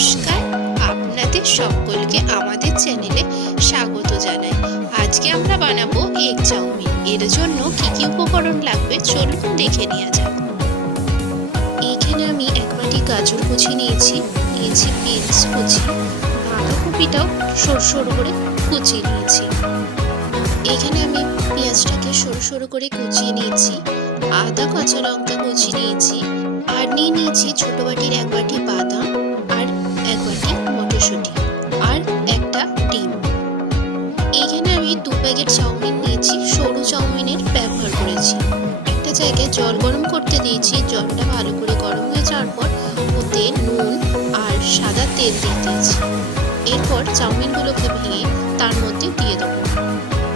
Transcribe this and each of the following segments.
নমস্কার, আপনাদের সকলকে আমাদের চ্যানেলে স্বাগত জানাই। আজকে আমরা বানাবো এগ চাউমিন। এর জন্য কি কি উপকরণ লাগবে চলুন দেখে নেওয়া যাক। এখানে আমি এক বাটি গাজর কুচি নিয়েছি বিনস কুচি, বাঁধাকপিটাও সরু সরু করে কুচিয়ে নিয়েছি। এখানে আমি পেঁয়াজটাকে সরু সরু করে কুচিয়ে নিয়েছি, আদা কাঁচা লঙ্কা কুচি নিয়েছি, আর নিয়েছি ছোট বাটির এক বাটি বাদাম, আর এক বাটি মটরশুঁটি, আর একটা ডিম। এখানে আমি 2 প্যাকেট চাউমিন নিয়েছি, সরু চাউমিনের ব্যবহার করেছি। একটা জায়গায় জল গরম করতে দিয়েছি, জলটা ভালো করে গরম হয়ে যাওয়ার পর ওতে নুন আর সাদা তেল দিয়ে দিয়েছি। এরপর চাউমিনগুলোকে ভেঙে তার মধ্যে দিয়ে দেবো।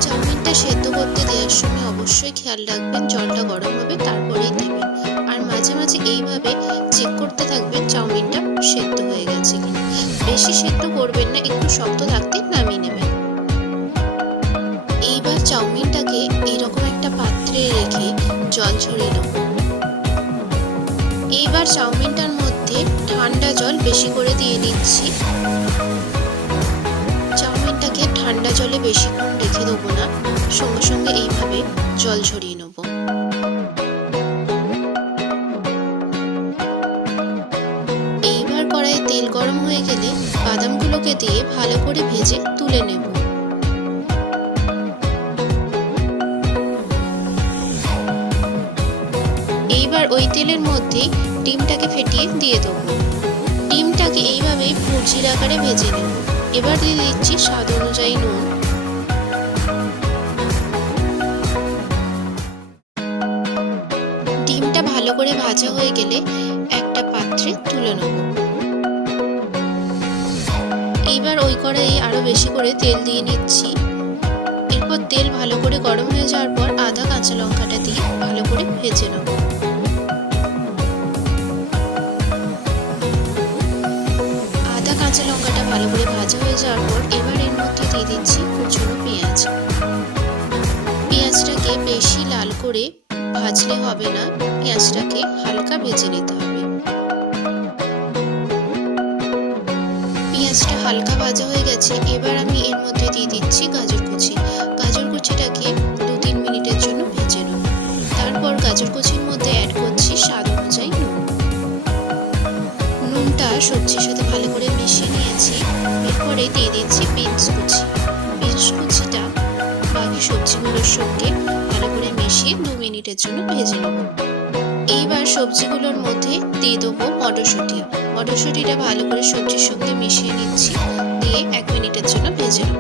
চাউমিনটা সেদ্ধ করতে দেওয়ার সময় অবশ্যই খেয়াল রাখবেন জলটা গরম হবে তারপরেই দেবেন, আর মাঝে মাঝে এইভাবে চেক করতে থাকবেন চাউমিনটা সেদ্ধ হয়ে গেছে কিনা। বেশি সেদ্ধ করবেন না, একটু শক্ত থাকতে নামিয়ে নেবেন। এইবার চাউমিনটাকে এরকম একটা পাত্রে রেখে জল ঝরিয়ে নেব। এইবার চাউমিনটার মধ্যে ঠান্ডা জল বেশি করে দিয়ে নিচ্ছি। চাউমিনটাকে ঠান্ডা জলে বেশিক্ষণ রেখে দেবো না, সঙ্গে সঙ্গে এইভাবে জল ঝরিয়ে নেব। এইবার কড়াইয়ে তেল গরম হয়ে গেলে বাদামগুলোকে দিয়ে ভালো করে ভেজে তুলে নেব। এইবার ওই তেলের মধ্যে ডিমটাকে ফেটিয়ে দিয়ে দেবো। ডিমটাকে এইভাবে ভুজির আকারে ভেজে নেব। এবার দিয়ে দিচ্ছি স্বাদ অনুযায়ী নুন। ডিমটা ভালো করে ভাজা হয়ে গেলে একটা পাত্রে তুলে নেব। এইবার ওই কড়াইয়ে আরো বেশি করে তেল দিয়ে নিচ্ছি। এরপর তেল ভালো করে গরম হয়ে যাওয়ার পর আদা কাঁচা লঙ্কাটা দিয়ে ভালো করে ভেজে নেব। আদা কাঁচা লঙ্কাটা ভালো করে ভাজা হয়ে যাওয়ার পর এবার এর মধ্যে দিয়ে দিচ্ছি কুচনো পেঁয়াজ। পেঁয়াজটাকে বেশি লাল করে ভাজলে হবে না, পেঁয়াজটাকে হালকা ভেজে নিতে হবে। পেঁয়াজটা হালকা ভাজা হয়ে গেছে, এবার আমি এর মধ্যে দিয়ে দিচ্ছি গাজর কুচি। গাজর কুচিটাকে 2-3 মিনিটের জন্য ভেজে নেব। তারপর গাজর কুচির মধ্যে অ্যাড করছি স্বাদ অনুযায়ী নুন। নুনটা সবজির সাথে ভালো করে মিশিয়ে নিয়েছি। এরপরে দিয়ে দিচ্ছি বিনস কুচি। বিনস কুচিটা বাকি সবজিগুলোর সঙ্গে ভালো করে মিশিয়ে 2 মিনিটের জন্য ভেজে নেব। এইবার সবজিগুলোর মধ্যে দিয়ে দেবো মটরশুঁটি। মটরশুঁটিটা ভালো করে সবজির সঙ্গে মিশিয়ে নিচ্ছি, দিয়ে 1 মিনিটের জন্য ভেজে নেব।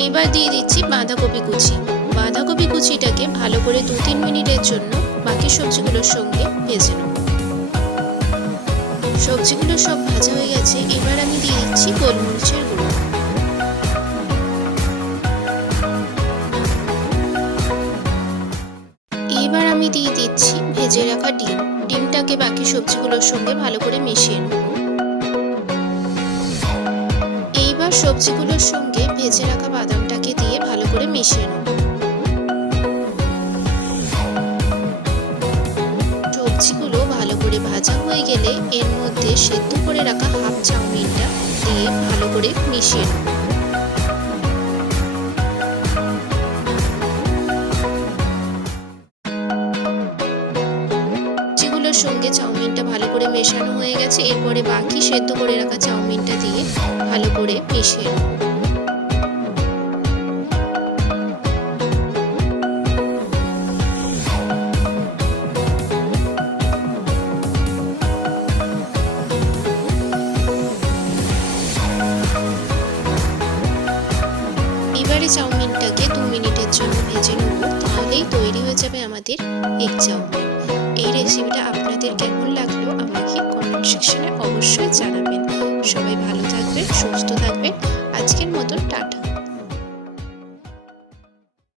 এইবার দিয়ে দিচ্ছি বাঁধাকপি কুচি। বাঁধাকপি কুচিটাকে ভালো করে 2-3 মিনিটের জন্য বাকি সবজিগুলোর সঙ্গে ভেজে নেব। সবজিগুলো সব ভাজা হয়ে গেছে, এবার আমি দিয়ে দিচ্ছি গোলমরিচের গুঁড়ো। এবার আমি দিয়ে দিচ্ছি ভেজে রাখা ডিম। ডিমটাকে বাকি সবজিগুলোর সঙ্গে ভালো করে মিশিয়ে নেব। এইবার সবজিগুলোর সঙ্গে ভেজে রাখা বাদামটাকে দিয়ে ভালো করে মিশিয়ে নেব। সবজিগুলো ভালো করে ভাজা হয়ে গেলে এর মধ্যে সেদ্ধ করে রাখা হাফ চাউমিনটা দিয়ে ভালো করে মিশিয়ে নেব। সবজিগুলোর সঙ্গে চাউমিনটা ভালো করে মেশানো হয়ে গেছে, এরপরে বাকি সেদ্ধ করে রাখা চাউমিনটা দিয়ে ভালো করে মিশিয়ে নেব। এবারে চাউমিনটাকে 2 মিনিটের জন্য ভেজে নেব, তাহলেই তৈরি হয়ে যাবে আমাদের এগ চাউমিন। এই রেসিপিটা আপনাদের কেমন লাগলো আমাকে কমেন্ট সেকশনে অবশ্যই জানাবেন। সবাই ভালো থাকবেন, সুস্থ থাকবেন। আজকের মতো টাটা।